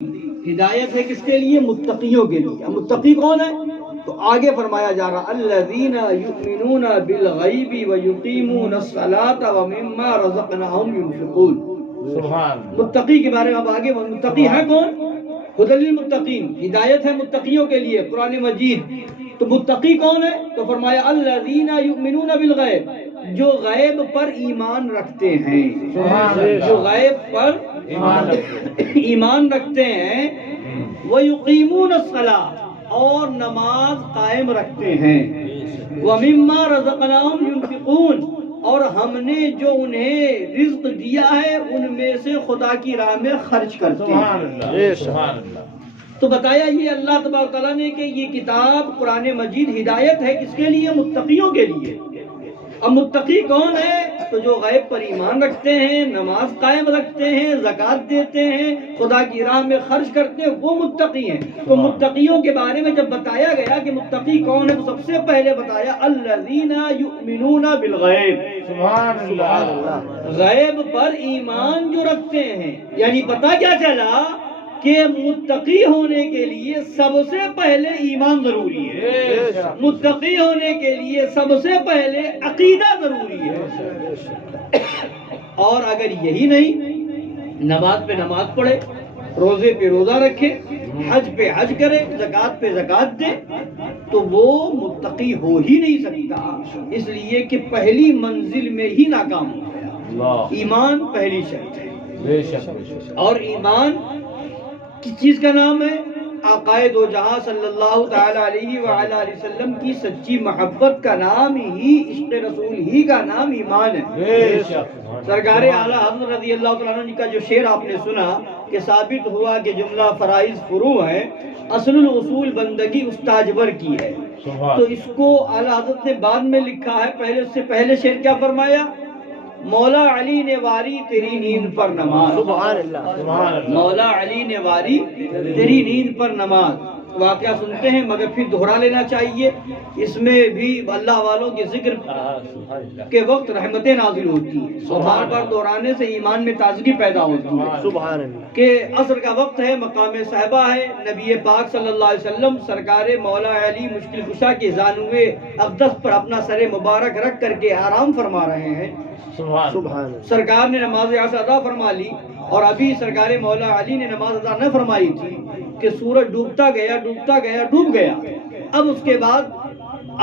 ہدایت ہے کس کے لیے؟ متقیوں کے لیے۔ اب متقی کون ہے؟ تو آگے فرمایا جا رہا الذین یؤمنون بالغیب ویقیمون الصلاۃ ومما رزقناہم ينفقون۔ سبحان متقی کے بارے میں اب آگے، متقی ہے کون؟ ھدی للمتقین، ہدایت ہے متقیوں کے لیے قرآن مجید۔ تو متقی کون ہے؟ تو فرمایا الذین یؤمنون بالغیب، جو غیب پر ایمان رکھتے ہیں، جو غیب پر ایمان رکھتے ہیں، وَيُقِيمُونَ الصَّلَاةَ، اور نماز قائم رکھتے ہیں، وَمِمَّا رَزَقْنَاهُمْ يُنْفِقُونَ، اور ہم نے جو انہیں رزق دیا ہے ان میں سے خدا کی راہ میں خرچ کرتے ہیں۔ سبحان اللہ۔ تو بتایا یہ اللہ تبارک تعالیٰ نے کہ یہ کتاب قرآن مجید ہدایت ہے کس کے لیے؟ متقیوں کے لیے۔ اب متقی کون ہے؟ تو جو غیب پر ایمان رکھتے ہیں، نماز قائم رکھتے ہیں، زکوٰۃ دیتے ہیں، خدا کی راہ میں خرچ کرتے ہیں، وہ متقی ہیں۔ تو متقیوں کے بارے میں جب بتایا گیا کہ متقی کون ہے تو سب سے پہلے بتایا الذین یؤمنون بالغیب، سبحان اللہ۔ غیب پر ایمان جو رکھتے ہیں۔ یعنی پتہ کیا چلا کہ متقی ہونے کے لیے سب سے پہلے ایمان ضروری ہے، متقی ہونے کے لیے سب سے پہلے عقیدہ ضروری ہے۔ اور اگر یہی نہیں، نماز پہ نماز پڑھے، روزے پہ روزہ رکھے، حج پہ حج کرے، زکوٰۃ پہ زکوٰۃ دے، تو وہ متقی ہو ہی نہیں سکتا، اس لیے کہ پہلی منزل میں ہی ناکام ہو گیا۔ ایمان پہلی شرط ہے، بے شک۔ اور ایمان کس چیز کا نام ہے؟ آقائے دو جہاں صلی اللہ تعالی علیہ وآلہ وسلم کی سچی محبت کا نام ہی، عشق رسول ہی کا نام ایمان ہے۔ بے شک۔ سرکار اعلیٰ حضرت رضی اللہ تعالیٰ عنہ کا جو شعر آپ نے سنا کہ ثابت ہوا کہ جملہ فرائض فروع ہے، اصل الاصول بندگی استاجور کی ہے، تو اس کو اعلیٰ حضرت نے بعد میں لکھا ہے۔ پہلے اس سے پہلے شعر کیا فرمایا؟ مولا علی نے واری تیری نیند پر نماز، سبحان اللہ، مولا علی نے واری تیری نیند پر نماز۔ واقعہ سنتے ہیں مگر پھر دہرا لینا چاہیے، اس میں بھی اللہ والوں کے ذکر کے وقت رحمتیں نازل ہوتی ہیں، بار بار دہرانے سے ایمان میں تازگی پیدا ہوتی ہے۔ سبحان اللہ، کہ عصر کا وقت ہے، مقام صحابہ ہے، نبی پاک صلی اللہ علیہ وسلم سرکار مولا علی مشکل کشا کے زانوے اقدس پر اپنا سر مبارک رکھ کر کے آرام فرما رہے ہیں۔ سبحان اللہ، سرکار نے نماز عصر ادا فرما لی، اور ابھی سرکار مولا علی نے نماز ادا نہ فرمائی تھی کہ سورج ڈوبتا گیا ڈوبتا گیا ڈوب گیا۔ اب اس کے بعد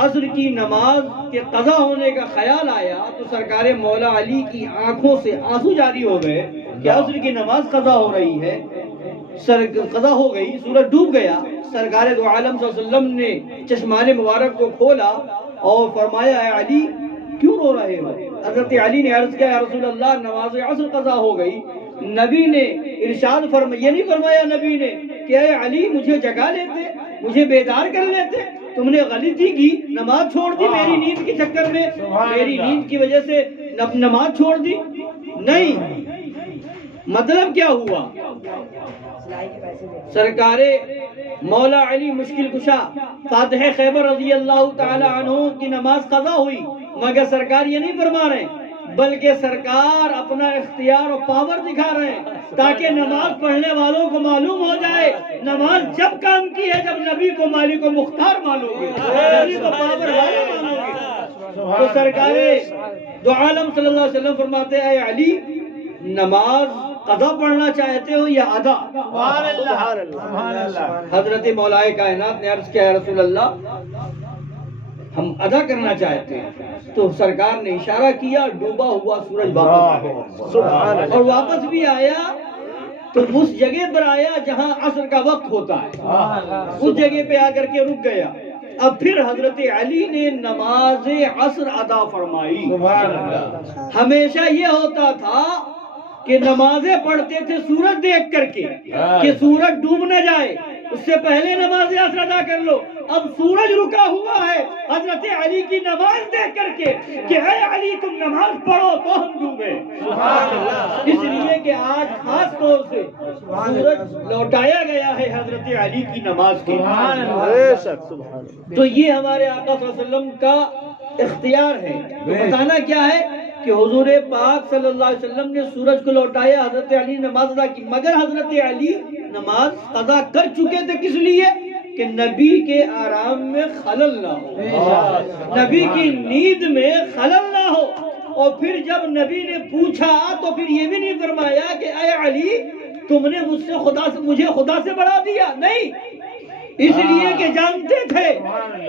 عصر کی نماز کے قضا ہونے کا خیال آیا تو سرکار مولا علی کی آنکھوں سے آنسو جاری ہو گئے کہ عصر کی نماز قضا ہو رہی ہے، قضا ہو گئی، سورج ڈوب گیا۔ سرکار دو عالم صلی اللہ علیہ وسلم نے چشمان مبارک کو کھولا اور فرمایا اے علی کیوں رو رہے ہو؟ حضرت علی نے عرض کیا یا رسول اللہ نماز عصر قضا ہو گئی۔ نبی نے ارشاد فرمایا، یہ نہیں فرمایا نبی نے کہ اے علی مجھے جگا لیتے، مجھے بیدار کر لیتے، تم نے غلطی کی، نماز چھوڑ دی میری نیند کے چکر میں، میری نیند کی وجہ سے نماز چھوڑ دی۔ نہیں، مطلب کیا ہوا؟ سرکار مولا علی مشکل کشا فاتح خیبر رضی اللہ تعالی عنہ کی نماز قضا ہوئی، مگر سرکار یہ نہیں فرما رہے بلکہ سرکار اپنا اختیار اور پاور دکھا رہے ہیں تاکہ نماز پڑھنے والوں کو معلوم ہو جائے نماز جب کام کی ہے جب نبی کو مالک و مختار مانو گے، نبی کو پاور والا مانو گے۔ تو سرکار دو عالم صلی اللہ علیہ وسلم فرماتے ہیں اے علی نماز قضا پڑھنا چاہتے ہو یا ادا؟ سبحان اللہ، حضرت مولا کائنات نے عرض کیا یا رسول اللہ ہم ادا کرنا چاہتے ہیں، تو سرکار نے اشارہ کیا، ڈوبا ہوا سورج واپس آیا، اور واپس بھی آیا تو اس جگہ پر آیا جہاں عصر کا وقت ہوتا ہے، اس جگہ پہ آ کر کے رک گیا۔ اب پھر حضرت علی نے نماز عصر ادا فرمائی۔ ہمیشہ یہ ہوتا تھا کہ نمازیں پڑھتے تھے سورج دیکھ کر کے کہ سورج ڈوب نہ جائے، اس سے پہلے نماز عصر ادا کر لو۔ اب سورج رکا ہوا ہے، حضرت علی کی نماز دیکھ کر کے کہ اے علی تم نماز پڑھو تو ہم ڈوبے۔ اس لیے کہ آج خاص طور سے سورج لوٹایا گیا ہے حضرت علی کی نماز کی۔ تو یہ ہمارے آقا صلی اللہ علیہ وسلم کا اختیار ہے۔ تو بتانا کیا ہے کہ حضور پاک صلی اللہ علیہ وسلم نے سورج کو لوٹایا، حضرت علی نے نماز ادا کی، مگر حضرت علی نماز قضا کر چکے تھے، کس لیے؟ کہ نبی کے آرام میں خلل نہ ہو، نبی کی نیند میں خلل نہ ہو۔ اور پھر جب نبی نے پوچھا تو پھر یہ بھی نہیں فرمایا کہ اے علی تم نے مجھے خدا سے بڑھا دیا، نہیں، اس لیے کہ جانتے تھے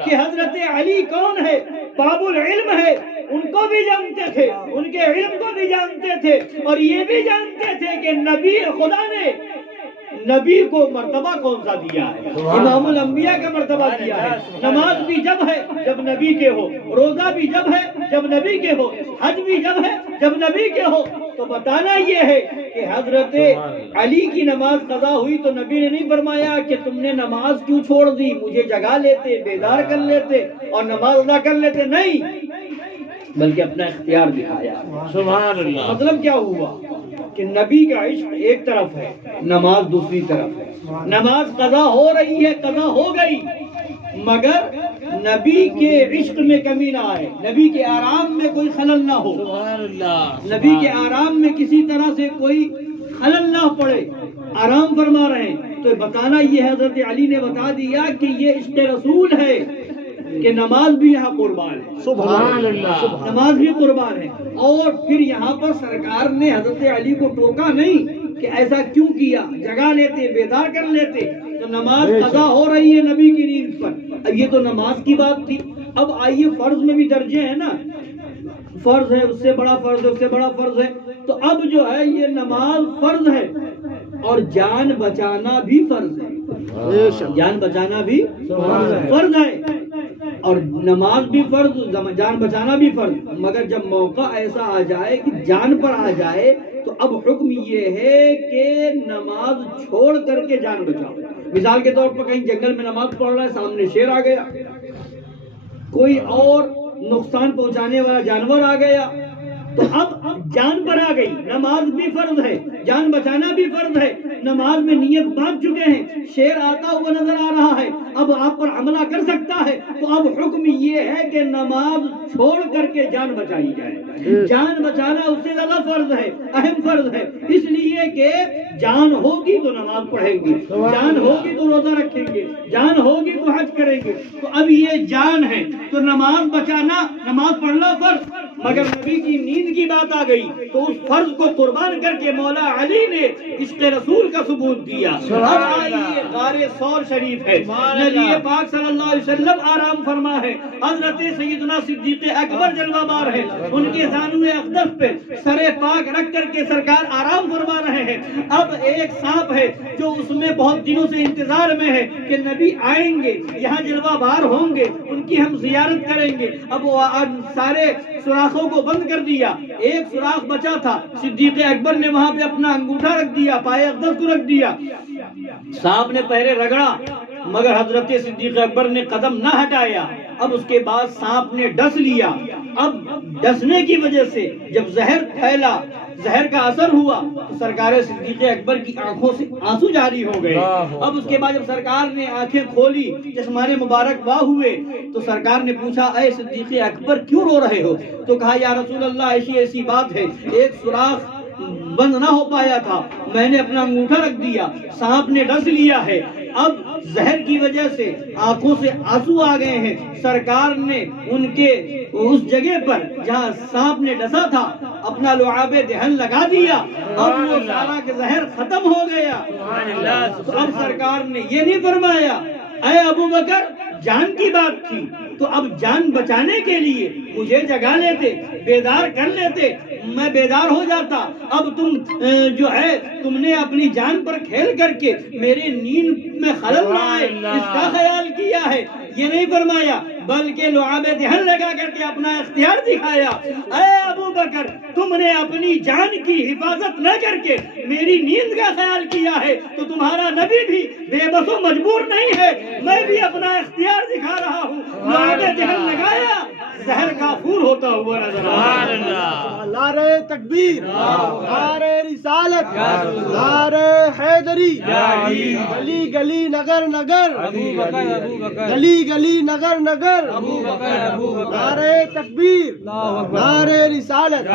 کہ حضرت علی کون ہے، باب العلم ہے، ان کو بھی جانتے تھے، ان کے علم کو بھی جانتے تھے، اور یہ بھی جانتے تھے کہ نبی خدا نے نبی کو مرتبہ کون سا دیا ہے، امام الانبیاء کا مرتبہ دیا ہے۔ نماز بھی جب ہے جب نبی کے ہو، روزہ بھی جب ہے جب نبی کے ہو، حج بھی جب ہے جب نبی کے ہو۔ تو بتانا یہ ہے کہ حضرت علی کی نماز قضا ہوئی تو نبی نے نہیں فرمایا کہ تم نے نماز کیوں چھوڑ دی، مجھے جگا لیتے، بیدار کر لیتے اور نماز ادا کر لیتے، نہیں، بلکہ اپنا اختیار دکھایا۔ سبحان اللہ۔ مطلب کیا ہوا کہ نبی کا عشق ایک طرف ہے، نماز دوسری طرف ہے۔ نماز قضا ہو رہی ہے، قضا ہو گئی، مگر نبی کے عشق میں کمی نہ آئے، نبی کے آرام میں کوئی خلل نہ ہو، سبحان اللہ۔ نبی کے آرام میں کسی طرح سے کوئی خلل نہ پڑے، آرام فرما رہے ہیں۔ تو بتانا یہ حضرت علی نے بتا دیا کہ یہ عشق رسول ہے کہ نماز بھی یہاں قربان ہے، سبحان اللہ۔ نماز بھی قربان ہے۔ اور پھر یہاں پر سرکار نے حضرت علی کو ٹوکا نہیں کہ ایسا کیوں کیا، جگا لیتے، بیدار کر لیتے، تو نماز قضا ہو رہی ہے نبی کی نیند پر۔ اب یہ تو نماز کی بات تھی، اب آئیے فرض میں بھی درجے ہیں نا، فرض ہے، اس سے بڑا فرض ہے، اس سے بڑا فرض ہے، تو اب جو ہے یہ نماز فرض ہے اور جان بچانا بھی فرض ہے، جان بچانا بھی فرض ہے، اور نماز بھی فرض، جان بچانا بھی فرض۔ مگر جب موقع ایسا آ جائے کہ جان پر آ جائے تو اب حکم یہ ہے کہ نماز چھوڑ کر کے جان بچاؤ۔ مثال کے طور پر کہیں جنگل میں نماز پڑھ رہا ہے، سامنے شیر آ گیا، کوئی اور نقصان پہنچانے والا جانور آ گیا، تو اب جان پر آ گئی، نماز بھی فرض ہے، جان بچانا بھی فرض ہے، نماز میں نیت باندھ چکے ہیں، شیر آتا ہوا نظر آ رہا ہے، اب آپ پر حملہ کر سکتا ہے، تو اب حکم یہ ہے کہ نماز چھوڑ کر کے جان بچائی جائے۔ جان بچانا اس سے زیادہ فرض ہے، اہم فرض ہے، اس لیے کہ جان ہوگی تو نماز پڑھیں گے، جان ہوگی تو روزہ رکھیں گے، جان ہوگی تو حج کریں گے۔ تو اب یہ جان ہے تو نماز بچانا، نماز پڑھنا فرض، مگر نبی کی نیند کی بات آ گئی تو اس فرض کو قربان کر کے مولا علی نے عشق رسول کا ثبوت دیا۔ اب آئیے غار ثور شریف ہے، نبی پاک صلی اللہ علیہ وسلم آرام فرما ہے، حضرت سیدنا صدیق اکبر جلوہ بار ہے، ان کے زانوئے اقدس پہ سر پاک رکھ کر کے سرکار آرام فرما رہے ہیں۔ اب ایک سانپ ہے جو اس میں بہت دنوں سے انتظار میں ہے کہ نبی آئیں گے، یہاں جلوہ بار ہوں گے، ان کی ہم زیارت کریں گے۔ اب وہ سارے سوراخوں کو بند کر دیا، ایک سوراخ بچا تھا، صدیق اکبر نے وہاں پہ اپنا انگوٹھا رکھ دیا، پائے اقدس کو رکھ دیا، سانپ نے پہرے رگڑا مگر حضرت صدیق اکبر نے قدم نہ ہٹایا۔ اب اس کے بعد سانپ نے ڈس لیا، اب ڈسنے کی وجہ سے جب زہر پھیلا، زہر کا اثر ہوا تو سرکار صدیق اکبر کی آنکھوں سے آنسو جاری ہو گئے۔ اب اس کے بعد جب سرکار نے آنکھیں کھولی، چشمان مبارک واہ ہوئے، تو سرکار نے پوچھا اے صدیق اکبر کیوں رو رہے ہو؟ تو کہا یا رسول اللہ ایسی بات ہے، ایک سوراخ بند نہ ہو پایا تھا، میں نے اپنا انگوٹھا رکھ دیا، سانپ نے ڈس لیا ہے، اب زہر کی وجہ سے آنکھوں سے آنسو آ گئے ہیں۔ سرکار نے ان کے اس جگہ پر جہاں سانپ نے ڈسا تھا اپنا لعاب دہن لگا دیا اور وہ سارا کے زہر ختم ہو گیا۔ تو اب سرکار نے یہ نہیں فرمایا اے ابو بکر جان کی بات تھی تو اب جان بچانے کے لیے مجھے جگا لیتے، بیدار کر لیتے، میں بیدار ہو جاتا، اب تم جو ہے تم نے اپنی جان پر کھیل کر کے میرے نیند میں خلل نہ آئے اس کا خیال کیا ہے، یہ نہیں فرمایا، بلکہ لعاب دہن لگا کر کے اپنا اختیار دکھایا۔ اے ابو بکر تم نے اپنی جان کی حفاظت نہ کر کے میری نیند کا خیال کیا ہے تو تمہارا نبی بھی بے بس و مجبور نہیں ہے، میں بھی اپنا اختیار دکھا رہا ہوں، لعاب دہن لگایا، زہر کافور ہوتا ہوا نظر آیا۔ نعرہ تکبیر، نعرہ رسالت، نعرہ حیدری، گلی گلی نگر نگر، گلی گلی نگر نگر، نعرہ تکبیر، نعرہ رسالت۔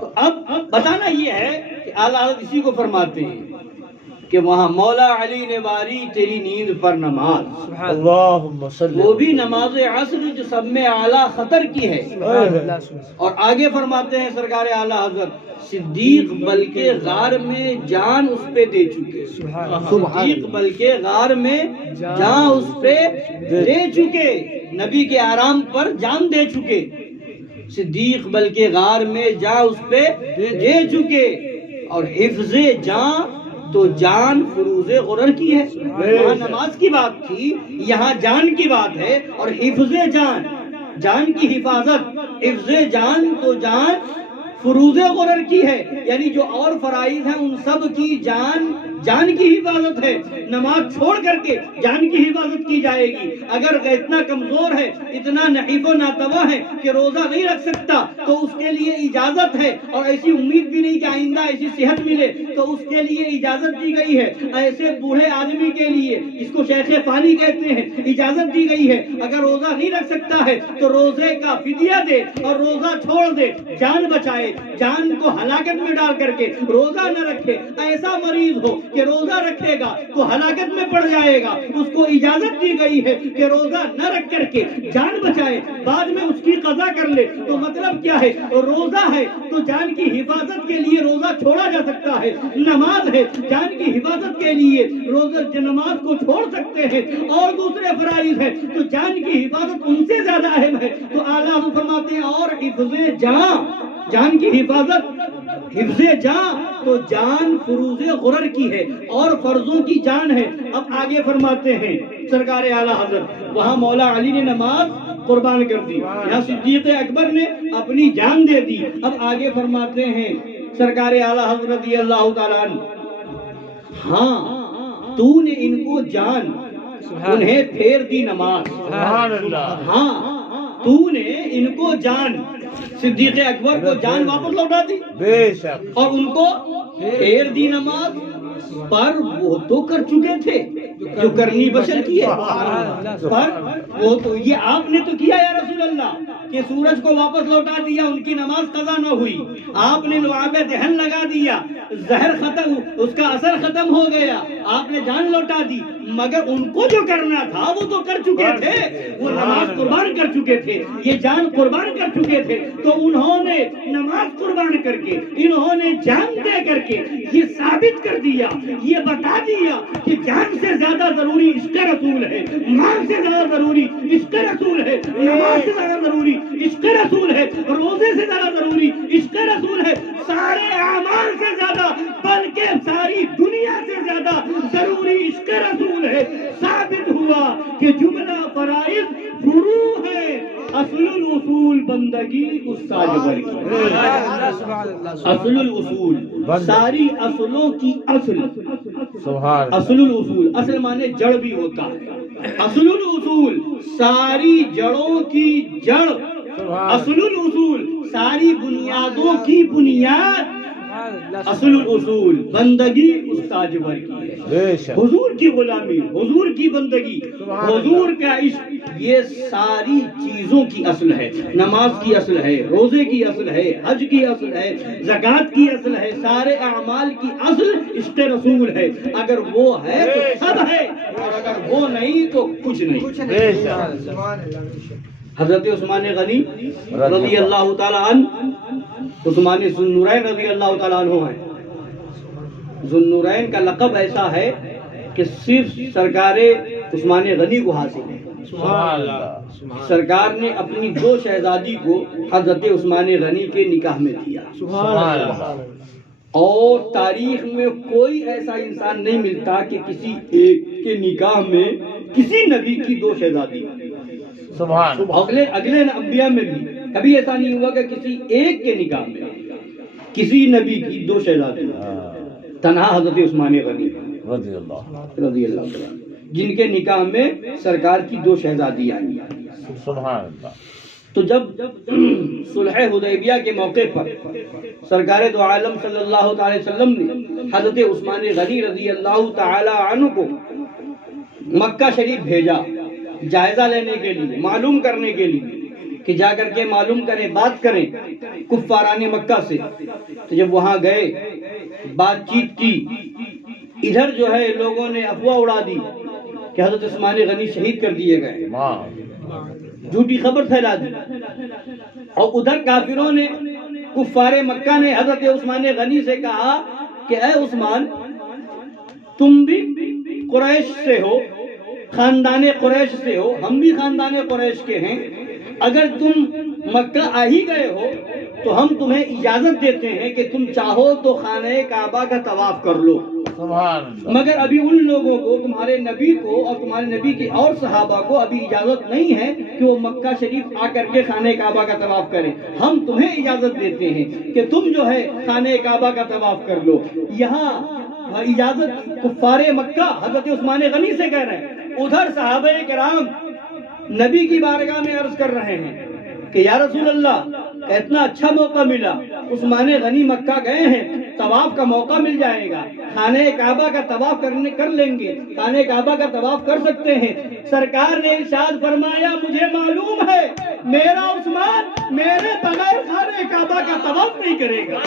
تو اب بتانا یہ ہے کہ اعلیٰ حضرت اسی کو فرماتے ہیں کہ وہاں مولا علی نے واری تیری نیند پر نماز، اللہم صلی وہ بھی نماز عصر جو سب میں اعلیٰ خطر کی ہے۔ اور آگے فرماتے ہیں سرکار اعلیٰ حضرت صدیق بلکہ غار میں جان اس پہ دے چکے، صدیق بلکہ غار میں جان اس پہ دے چکے، نبی کے آرام پر جان دے چکے، صدیق بلکہ غار میں جان اس پہ دے چکے۔ اور حفظ جان تو جان فروز غرر کی ہے، وہاں نماز کی بات تھی، یہاں جان کی بات ہے، اور حفظ جان، جان کی حفاظت، حفظ جان تو جان فروز غرر کی ہے، یعنی جو اور فرائض ہیں ان سب کی جان کی حفاظت ہے۔ نماز چھوڑ کر کے جان کی حفاظت کی جائے گی۔ اگر اتنا کمزور ہے، اتنا نحیف و ناتواں ہے کہ روزہ نہیں رکھ سکتا تو اس کے لیے اجازت ہے، اور ایسی امید بھی نہیں کہ آئندہ ایسی صحت ملے تو اس کے لیے اجازت دی گئی ہے۔ ایسے بوڑھے آدمی کے لیے، اس کو شیخ فانی کہتے ہیں، اجازت دی گئی ہے، اگر روزہ نہیں رکھ سکتا ہے تو روزے کا فدیہ دے اور روزہ چھوڑ دے، جان بچائے، جان کو ہلاکت میں ڈال کر کے روزہ نہ رکھے۔ ایسا مریض ہو کہ روزہ رکھے گا تو ہلاکت میں پڑ جائے گا، اس کو اجازت دی گئی ہے کہ روزہ نہ رکھ کر کے جان بچائے، بعد میں اس کی قضا کر لے۔ تو مطلب کیا ہے؟ روزہ ہے تو جان کی حفاظت کے لیے روزہ چھوڑا جا سکتا ہے، نماز ہے جان کی حفاظت کے لیے روزہ نماز کو چھوڑ سکتے ہیں، اور دوسرے فرائض ہے تو جان کی حفاظت ان سے زیادہ اہم ہے۔ تو اعلیٰ فرماتے ہیں اور حفظ جان کی حفاظت، حفظ جان تو جان فروز غرر کی ہے اور فرضوں کی جان ہے۔ اب آگے فرماتے ہیں سرکار اعلیٰ حضرت وہاں مولا علی نے نماز قربان کر دی، یہاں صدیق اکبر نے اپنی جان دے دی۔ اب آگے فرماتے ہیں سرکار اعلیٰ حضرت رضی اللہ تعالیٰ عنہ، ہاں تو نے ان کو جان، انہیں پھیر دی نماز، سبحان اللہ، ہاں تو نے ان کو جان، صدیق اکبر کو جان واپس لوٹا دی بے شک، اور ان کو پھیر دی نماز، پر وہ تو کر چکے تھے جو کرنی بشر کی ہے، پر وہ تو یہ آپ نے تو کیا یا رسول اللہ کہ سورج کو واپس لوٹا دیا، ان کی نماز قضا نہ ہوئی، آپ نے لعاب دہن لگا دیا، زہر ختم، اس کا اثر ختم ہو گیا، آپ نے جان لوٹا دی، مگر ان کو جو کرنا تھا وہ تو کر چکے تھے، وہ نماز قربان کر چکے تھے، یہ جان قربان کر چکے تھے، تو انہوں نے نماز قربان کر کے، انہوں نے جان دے کر کے یہ ثابت کر دیا، یہ بتا دیا کہ جان سے زیادہ ضروری عشق رسول ہے، مال سے زیادہ ضروری عشق رسول ہے، نماز سے زیادہ ضروری عشق رسول ہے، روزے سے زیادہ ضروری عشق رسول ہے، سارے اعمال سے زیادہ بلکہ ساری دنیا سے زیادہ ضروری عشق رسول ہے۔ ثابت ہوا کہ جملہ فرائض فروع ہے، اصل الاصول بندگی استاد کی، اصل الاصول ساری اصلوں کی اصل، سبحان اصل الاصول، اصل معنی جڑ بھی ہوتا ہے، اصل الاصول ساری جڑوں کی جڑ، اصل الاصول ساری بنیادوں کی بنیاد، اصل الاصول بندگی استاد کی ہے، بے شک، حضور کی غلامی، حضور کی بندگی، حضور کا عشق، یہ ساری چیزوں کی اصل ہے، نماز کی اصل ہے، روزے کی اصل ہے، حج کی اصل ہے، زکوٰۃ کی اصل ہے، سارے اعمال کی اصل عشق رسول ہے، اگر وہ ہے تو سب ہے، اور اگر وہ نہیں تو کچھ نہیں۔ بے شک، حضرت عثمان غنی رضی اللہ تعالیٰ عنہ، عثمان ذو النورین رضی اللہ تعالیٰ عنہ ہیں، ذو النورین کا لقب ایسا ہے کہ صرف سرکار عثمان غنی کو حاصل ہے۔ سبحان اللہ، سرکار نے اپنی دو شہزادی کو حضرت عثمان غنی کے نکاح میں دیا، سبحان اللہ، اور تاریخ میں کوئی ایسا انسان نہیں ملتا کہ کسی ایک کے نکاح میں کسی نبی کی دو شہزادی، سبحان اللہ، اگلے انبیاء میں بھی کبھی ایسا نہیں ہوا کہ کسی ایک کے نکاح میں کسی نبی کی دو شہزادی، تنہا حضرت عثمان غنی رضی اللہ، رضی اللہ عنہ جن کے نکاح میں سرکار کی دو شہزادی آئی۔ سبحان اللہ، تو جب صلح حدیبیہ کے موقع پر سرکار دو عالم صلی اللہ تعالی وسلم نے حضرت عثمان غنی رضی اللہ تعالی عنہ کو مکہ شریف بھیجا جائزہ لینے کے لیے، معلوم کرنے کے لیے کہ جا کر کے معلوم کریں، بات کریں کفاران مکہ سے۔ تو جب وہاں گئے، بات چیت کی، ادھر جو ہے لوگوں نے افواہ اڑا دی کہ حضرت عثمان غنی شہید کر دیے گئے، جھوٹی خبر پھیلا دی، اور ادھر کافروں نے، کفار مکہ نے حضرت عثمان غنی سے کہا کہ اے عثمان، تم بھی قریش سے ہو، خاندان قریش سے ہو، ہم بھی خاندان قریش کے ہیں، اگر تم مکہ آ ہی گئے ہو تو ہم تمہیں اجازت دیتے ہیں کہ تم چاہو تو خانہ کعبہ کا طواف کر لو، مگر ابھی ان لوگوں کو، تمہارے نبی کو اور تمہارے نبی کے اور صحابہ کو ابھی اجازت نہیں ہے کہ وہ مکہ شریف آ کر کے خانہ کعبہ کا طواف کریں، ہم تمہیں اجازت دیتے ہیں کہ تم جو ہے خانہ کعبہ کا طواف کر لو۔ یہاں اجازت کفار مکہ حضرت عثمان غنی سے کہہ رہے ہیں، ادھر صحابہ کرام نبی کی بارگاہ میں عرض کر رہے ہیں کہ یا رسول اللہ، اتنا اچھا موقع ملا، عثمان غنی مکہ گئے ہیں، طواف کا موقع مل جائے گا، خانہ کعبہ کا طواف کر لیں گے، خانہ کعبہ کا طواف کر سکتے ہیں۔ سرکار نے ارشاد فرمایا، مجھے معلوم ہے میرا عثمان میرے بغیر خانہ کعبہ کا طواف نہیں کرے گا۔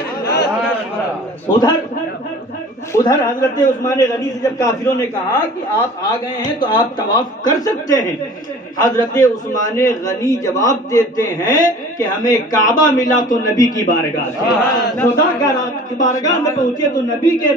ادھر حضرت عثمان غنی سے جب کافروں نے کہا کہ آپ آ گئے ہیں تو آپ طواف کر سکتے ہیں، حضرت عثمان غنی جواب دیتے ہیں کہ ہمیں کعبہ ملا تو نبی کی بارگاہ سے، خدا کی بارگاہ میں پہنچے تو نبی کے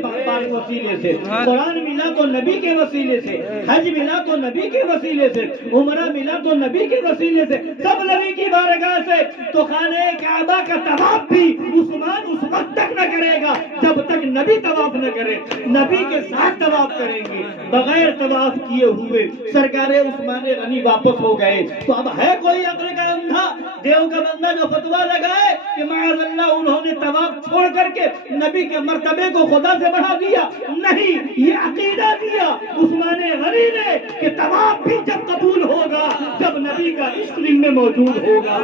وسیلے سے، قرآن ملا تو نبی کے وسیلے سے، حج ملا تو نبی کے وسیلے سے، عمرہ ملا تو نبی کے وسیلے سے، سب نبی کی بارگاہ سے۔ تو خانہ کعبہ کا طواف بھی عثمان اس وقت تک نہ کرے گا جب تک نبی طواف نہ کرے، نبی کے ساتھ طواف کریں گے، بغیر طواف کیے ہوئے سرکار عثمان غنی واپس ہو گئے۔ تو اب ہے کوئی عقل کا اندھا دیو کا بندہ جو فتویٰ لگائے کہ معاذ اللہ انہوں نے طواف چھوڑ کر کے نبی کے مرتبے کو خدا سے بڑھا دیا؟ نہیں، یہ عقیدہ دیا عثمان غنی نے کہ طواف بھی جب قبول ہوگا جب نبی کا عشق دل میں موجود ہوگا،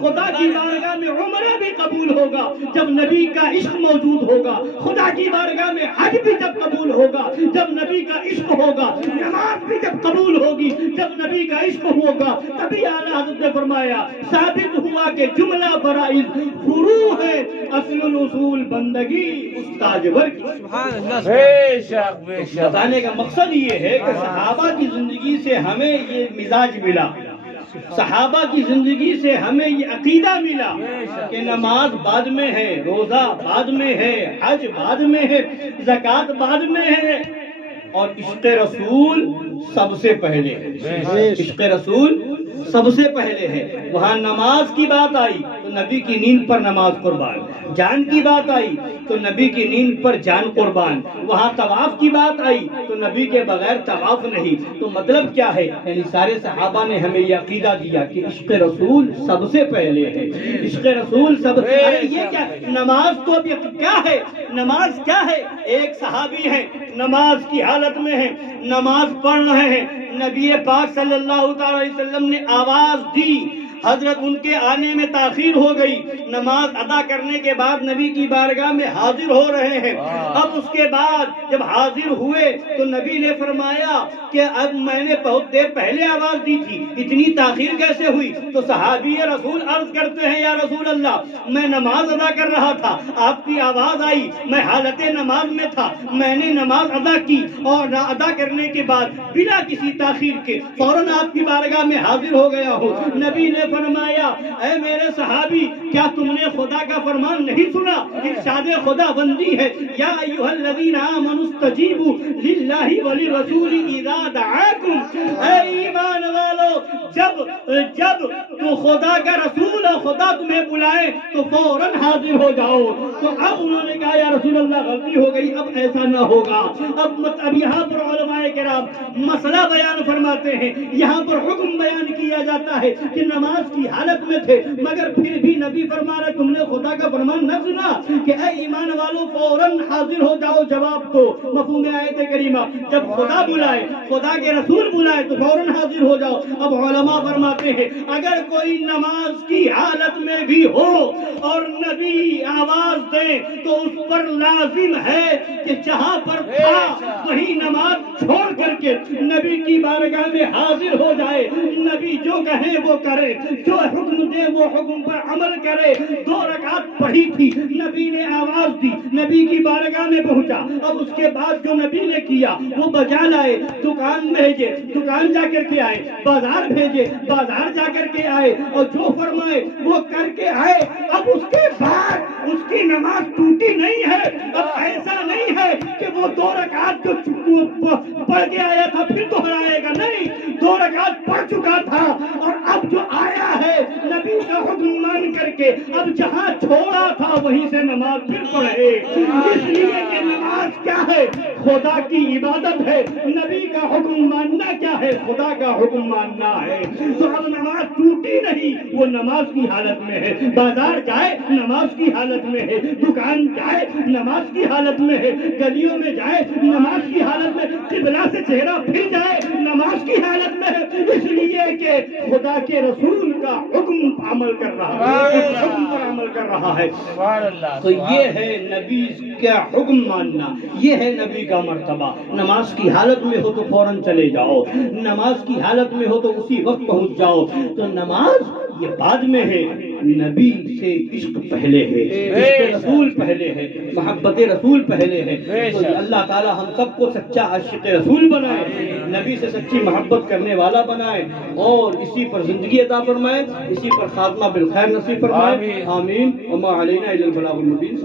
خدا کی بارگاہ میں عمرہ بھی قبول ہوگا جب نبی کا عشق موجود ہوگا، خدا کی بارگاہ میں حج بھی جب قبول ہوگا جب نبی کا عشق ہوگا، نماز بھی جب قبول ہوگی جب نبی کا عشق ہوگا۔ تبھی اعلیٰ حضرت نے فرمایا، ثابت ہوا کہ جملہ فرائض فروع ہے، اصل الاصول بندگی استاجور کی۔ بے شک بے شک۔ بتانے کا مقصد یہ ہے کہ صحابہ کی زندگی سے ہمیں یہ مزاج ملا، صحابہ کی زندگی سے ہمیں یہ عقیدہ ملا کہ نماز بعد میں ہے، روزہ بعد میں ہے، حج بعد میں ہے، زکوٰۃ بعد میں ہے، اور عشق رسول سب سے پہلے ہے۔ عشق رسول سب سے پہلے ہے۔ وہاں نماز کی بات آئی تو نبی کی نیند پر نماز قربان، جان کی بات آئی تو نبی کی نیند پر جان قربان، وہاں طواف کی بات آئی تو نبی کے بغیر طواف نہیں۔ تو مطلب کیا ہے؟ یعنی سارے صحابہ نے ہمیں یہ عقیدہ دیا کہ عشق رسول سب سے پہلے ہے، عشق رسول سب سے پہلے۔ یہ کیا نماز تو اب کیا ہے؟ نماز کیا ہے؟ ایک صحابی ہے، نماز کی حالت میں ہے، نماز پڑھ رہے ہیں، نبی پاک صلی اللہ تعالی علیہ وسلم نے آواز دی، حضرت ان کے آنے میں تاخیر ہو گئی، نماز ادا کرنے کے بعد نبی کی بارگاہ میں حاضر ہو رہے ہیں۔ اب اس کے بعد جب حاضر ہوئے تو نبی نے فرمایا کہ اب میں نے بہت دیر پہلے آواز دی تھی، اتنی تاخیر کیسے ہوئی؟ تو صحابی رسول عرض کرتے ہیں، یا رسول اللہ، میں نماز ادا کر رہا تھا، آپ کی آواز آئی، میں حالت نماز میں تھا، میں نے نماز ادا کی، اور ادا کرنے کے بعد بنا کسی تاخیر کے فوراً آپ کی بارگاہ میں حاضر ہو گیا ہوں۔ نبی نے فرمایا، اے میرے صحابی، کیا تم نے خدا کا فرمان نہیں سنا؟ ارشاد خدا بندی ہے، یا ایھا الذین آمنوا استجیبوا للہ وللرسول اذا دعاکم۔ اے ایمان والو، جب تو خدا کا رسول اور خدا تمہیں بلائے تو فوراً حاضر ہو جاؤ۔ تو اب انہوں نے کہا، یا رسول اللہ غلطی ہو گئی، اب ایسا نہ ہوگا۔ اب یہاں پر علماء کرام مسئلہ بیان فرماتے ہیں، یہاں پر حکم بیان کیا جاتا ہے کہ نماز کی حالت میں تھے، مگر پھر بھی نبی فرما رہے تم نے خدا کا فرمان نہ سنا کہ اے ایمان والو فوراً حاضر ہو جاؤ۔ جواب تو مفہوم آیت کریمہ، جب خدا بلائے، خدا کے رسول بلائے تو فوراً حاضر ہو جاؤ۔ اب علماء فرماتے ہیں، اگر کوئی نماز کی حالت میں بھی ہو اور نبی آواز دے تو اس پر لازم ہے کہ جہاں پر تھا وہی نماز چھوڑ کر کے نبی کی بارگاہ میں حاضر ہو جائے، نبی جو کہیں وہ کرے۔ جو حکم دے وہ حکم پر عمل کرے. 2 رکعت پڑھی تھی, نبی نے آواز دی, نبی کی بارگاہ میں پہنچا. اب اس کے بعد جو نبی نے کیا وہ بجا لائے, دکان بھیجے, دکان جا کر کے آئے, بازار بھیجے, بازار جا کر کے آئے, اور جو فرمائے وہ کر کے آئے. اب اس کے بعد اس کی نماز ٹوٹی نہیں ہے. اب ایسا نہیں ہے کہ وہ 2 رکعت جو پڑھ کے آیا تھا پھر دوہرائے گا, نہیں, 2 رکعت پڑھ چکا تھا اور اب جو آیا ہے نبی کا حکم مان کر کے اب جہاں چھوڑا تھا وہیں سے نماز پھر پڑھے. اس لیے کہ نماز کیا ہے؟ خدا کی عبادت ہے. نبی کا حکم ماننا کیا ہے؟ خدا کا حکم ماننا ہے. تو اب نماز ٹوٹی نہیں, وہ نماز کی حالت میں ہے. بازار جائے نماز کی حالت میں ہے, دکان جائے نماز کی حالت میں ہے, گلیوں میں جائے نماز کی حالت میں, قبلہ سے چہرہ پھر جائے نماز کی حالت میں ہے. اس لیے کہ خدا کے رسول کا حکم عمل کر رہا ہے, حکم پر عمل کر رہا ہے. سبحان اللہ. تو یہ ہے نبی کا حکم ماننا, یہ ہے نبی کا مرتبہ. نماز کی حالت میں ہو تو فوراً چلے جاؤ, نماز کی حالت میں ہو تو اسی وقت پہنچ جاؤ. تو نماز یہ بعد میں ہے, نبی سے عشق پہلے ہے, عشق رسول پہلے ہے, محبت رسول پہلے ہے. تو اللہ تعالی ہم سب کو سچا عاشق رسول بنائے, نبی سے سچی محبت کرنے والا بنائے, اور اسی پر زندگی عطا فرمائے, اسی پر خاتمہ بالخیر نصیب فرمائے. آمین. وما علینا الا البلاغ المبین.